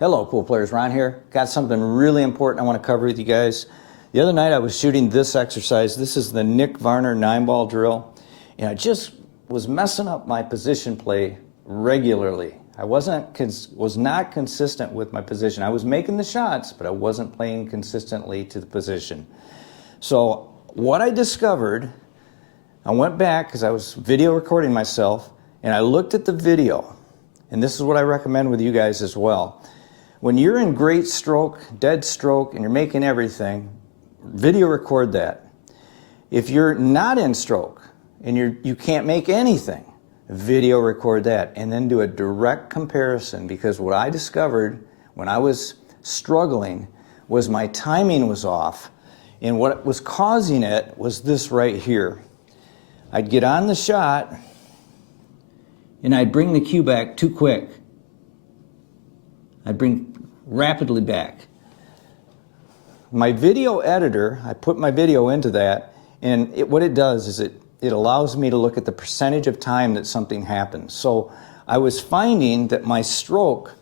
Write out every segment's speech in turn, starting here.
Hello, pool players. Ron here. Got something really important I want to cover with you guys. The other night I was shooting this exercise. This is the Nick Varner 9-ball drill, and I just was messing up my position play regularly. I was not consistent with my position. I was making the shots, but I wasn't playing consistently to the position. So what I discovered, I went back because I was video recording myself, and I looked at the video, and this is what I recommend with you guys as well. When you're in great stroke, dead stroke, and you're making everything, video record that. If you're not in stroke and you can't make anything, video record that, and then do a direct comparison, because what I discovered when I was struggling was my timing was off, and what was causing it was this right here. I'd get on the shot and I'd bring the cue back too quick. I'd bring rapidly back. My video editor, I put my video into that, and what it does is it allows me to look at the percentage of time that something happens. So I was finding that my stroke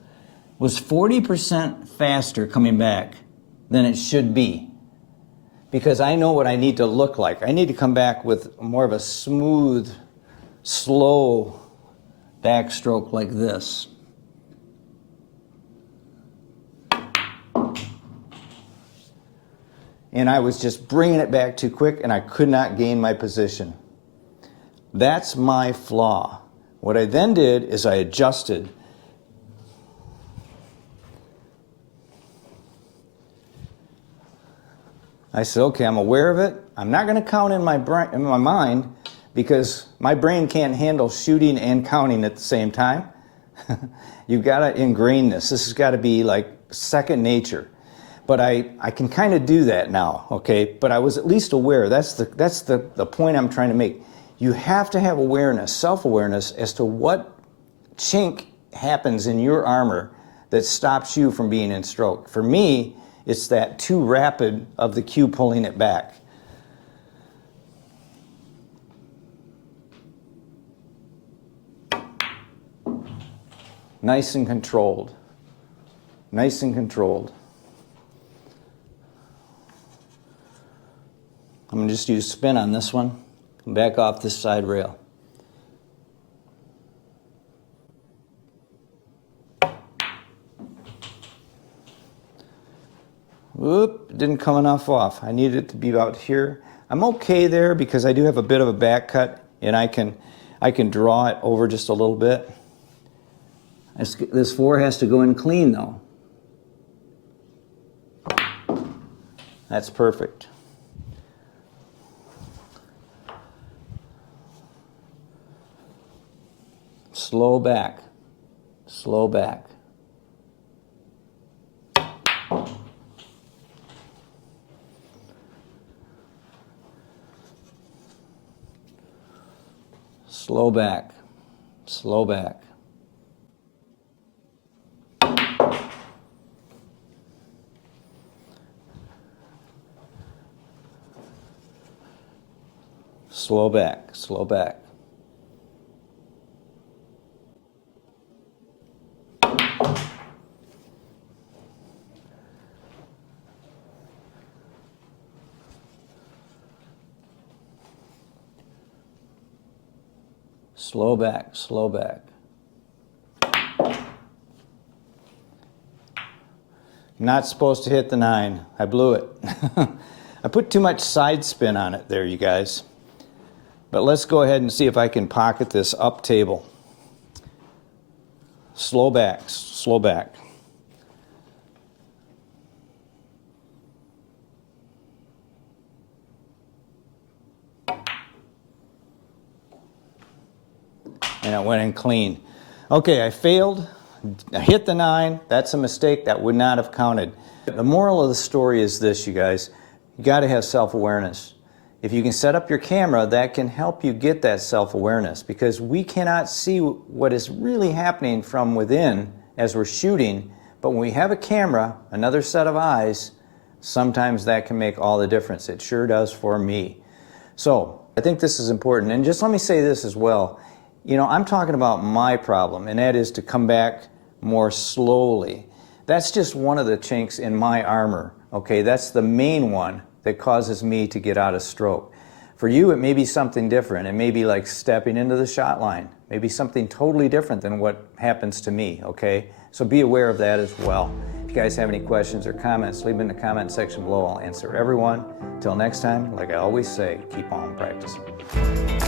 was 40% faster coming back than it should be, because I know what I need to look like. I need to come back with more of a smooth, slow backstroke like this. And I was just bringing it back too quick, and I could not gain my position. That's my flaw. What I then did is I adjusted. I said, okay, I'm aware of it. I'm not going to count in my mind, because my brain can't handle shooting and counting at the same time. You've got to ingrain this. This has got to be like second nature. But I can kind of do that now, okay? But I was at least aware. That's the point I'm trying to make. You have to have awareness, self-awareness, as to what chink happens in your armor that stops you from being in stroke. For me, it's that too rapid of the cue pulling it back. Nice and controlled. Nice and controlled. I'm going to just use spin on this one. Come back off this side rail. Whoop, it didn't come enough off. I needed it to be about here. I'm okay there because I do have a bit of a back cut, and I can draw it over just a little bit. This 4 has to go in clean though. That's perfect. Slow back, slow back. Slow back, slow back. Slow back, slow back. Slow back, slow back. Not supposed to hit the 9. I blew it. I put too much side spin on it there, you guys. But let's go ahead and see if I can pocket this up table. Slow back, slow back. And it went in clean. Okay, I failed. I hit the 9. That's a mistake. That would not have counted. The moral of the story is this, you guys. You got to have self-awareness. If you can set up your camera, that can help you get that self-awareness, because we cannot see what is really happening from within as we're shooting. But when we have a camera, another set of eyes, sometimes that can make all the difference. It sure does for me. So I think this is important. And just let me say this as well. You know, I'm talking about my problem, and that is to come back more slowly. That's just one of the chinks in my armor, okay? That's the main one that causes me to get out of stroke. For you, it may be something different. It may be like stepping into the shot line, maybe something totally different than what happens to me, okay? So be aware of that as well. If you guys have any questions or comments, leave them in the comment section below. I'll answer everyone. Till next time, like I always say, keep on practicing.